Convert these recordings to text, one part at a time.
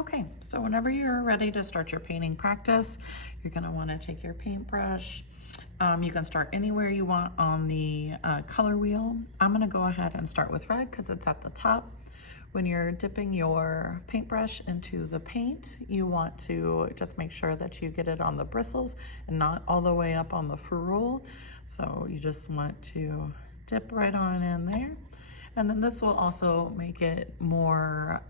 Okay, so whenever you're ready to start your painting practice, you're gonna wanna take your paintbrush. You can start anywhere you want on the color wheel. I'm gonna go ahead and start with red because it's at the top. When you're dipping your paintbrush into the paint, you want to just make sure that you get it on the bristles and not all the way up on the ferrule. So you just want to dip right on in there. And then this will also make it more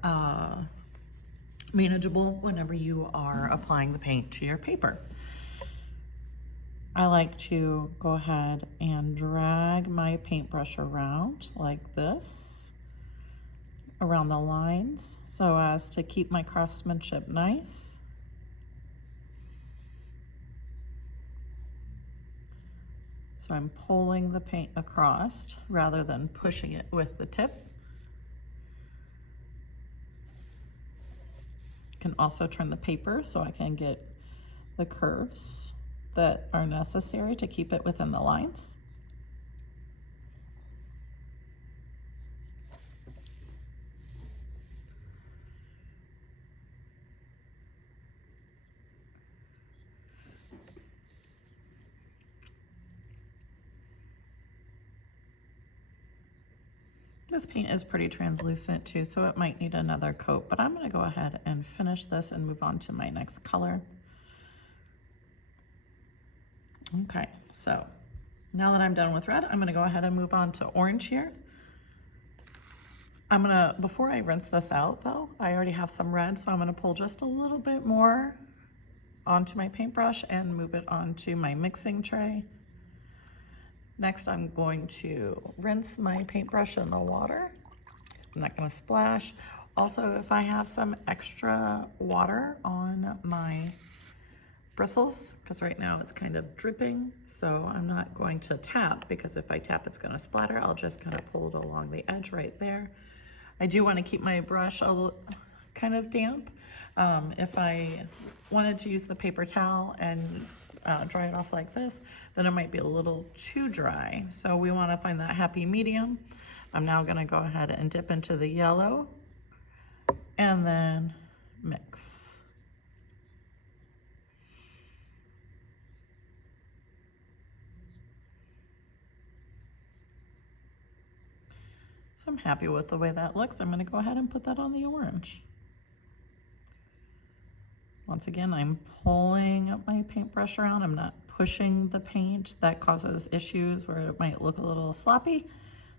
manageable whenever you are applying the paint to your paper. I like to go ahead and drag my paintbrush around like this, around the lines, so as to keep my craftsmanship nice. So I'm pulling the paint across rather than pushing it with the tip. Can also turn the paper so I can get the curves that are necessary to keep it within the lines. This paint is pretty translucent too, so it might need another coat, but I'm gonna go ahead and finish this and move on to my next color. Okay, so now that I'm done with red, I'm gonna go ahead and move on to orange here. Before I rinse this out though, I already have some red, so I'm gonna pull just a little bit more onto my paintbrush and move it onto my mixing tray. Next, I'm going to rinse my paintbrush in the water. I'm not gonna splash. Also, if I have some extra water on my bristles, because right now it's kind of dripping, so I'm not going to tap, because if I tap, it's gonna splatter. I'll just kind of pull it along the edge right there. I do wanna keep my brush a little kind of damp. If I wanted to use the paper towel and dry it off like this, then it might be a little too dry. So we want to find that happy medium. I'm now going to go ahead and dip into the yellow and then mix. So I'm happy with the way that looks. I'm going to go ahead and put that on the orange. Once again, I'm pulling my paintbrush around. I'm not pushing the paint. That causes issues where it might look a little sloppy.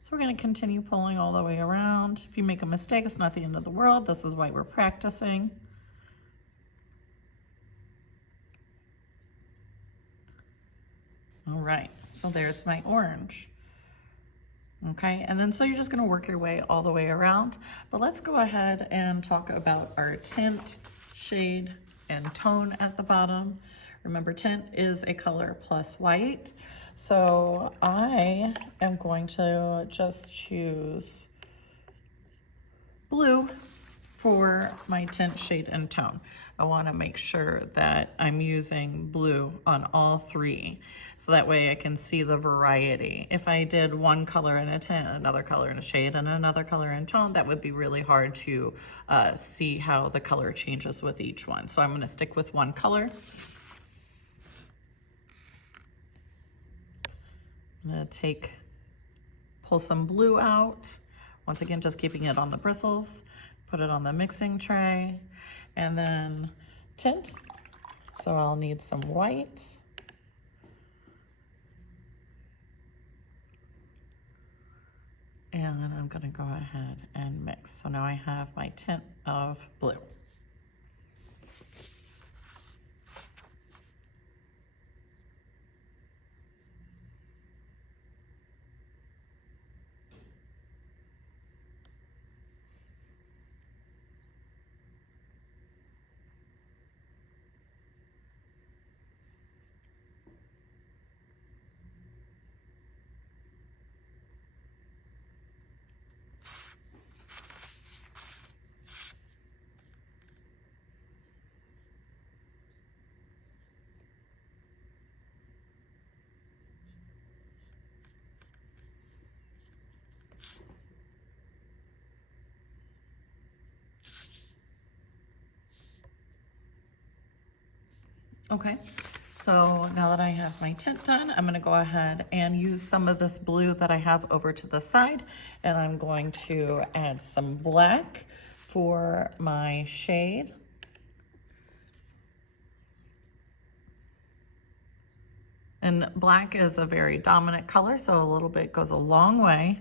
So we're gonna continue pulling all the way around. If you make a mistake, it's not the end of the world. This is why we're practicing. All right, so there's my orange. Okay, and then so you're just gonna work your way all the way around. But let's go ahead and talk about our tint, shade, and tone at the bottom. Remember, tint is a color plus white. So I am going to just choose blue for my tint, shade, and tone. I want to make sure that I'm using blue on all three, so that way I can see the variety. If I did one color in a tint, another color in a shade, and another color in tone, that would be really hard to see how the color changes with each one. So I'm going to stick with one color. I'm going to pull some blue out. Once again, just keeping it on the bristles. Put it on the mixing tray, and then tint. So I'll need some white. And I'm gonna go ahead and mix. So now I have my tint of blue. Okay, so now that I have my tint done, I'm gonna go ahead and use some of this blue that I have over to the side, and I'm going to add some black for my shade. And black is a very dominant color, so a little bit goes a long way.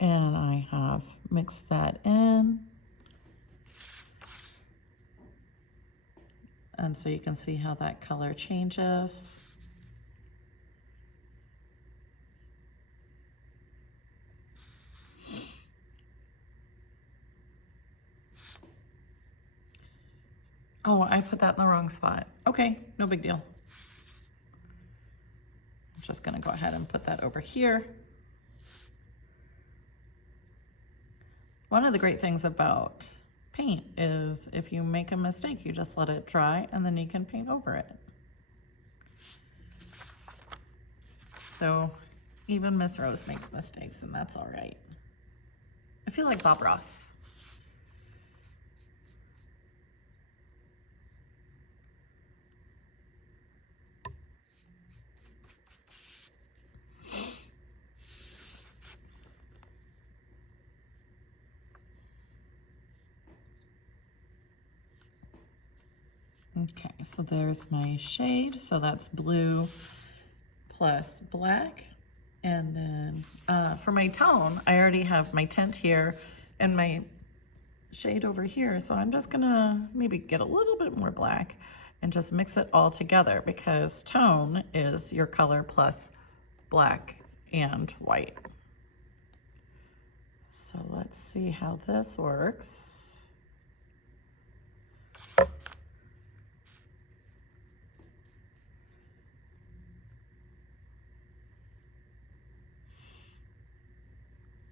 And I have mixed that in. And so you can see how that color changes. Oh, I put that in the wrong spot. Okay, no big deal. I'm just gonna go ahead and put that over here. One of the great things about paint is if you make a mistake, you just let it dry and then you can paint over it. So even Miss Rose makes mistakes, and that's all right. I feel like Bob Ross. Okay, so there's my shade. So that's blue plus black. And then for my tone, I already have my tint here and my shade over here. So I'm just gonna maybe get a little bit more black and just mix it all together, because tone is your color plus black and white. So let's see how this works.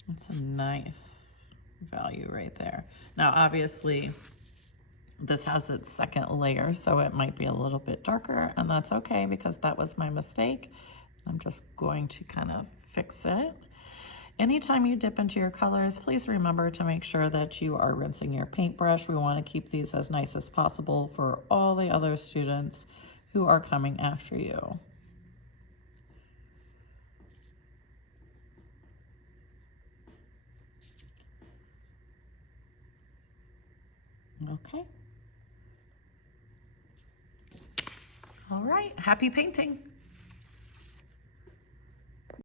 That's a nice value right there. Now, obviously, this has its second layer, so it might be a little bit darker, and that's okay because that was my mistake. I'm just going to kind of fix it. Anytime you dip into your colors, please remember to make sure that you are rinsing your paintbrush. We want to keep these as nice as possible for all the other students who are coming after you. Okay. All right, happy painting.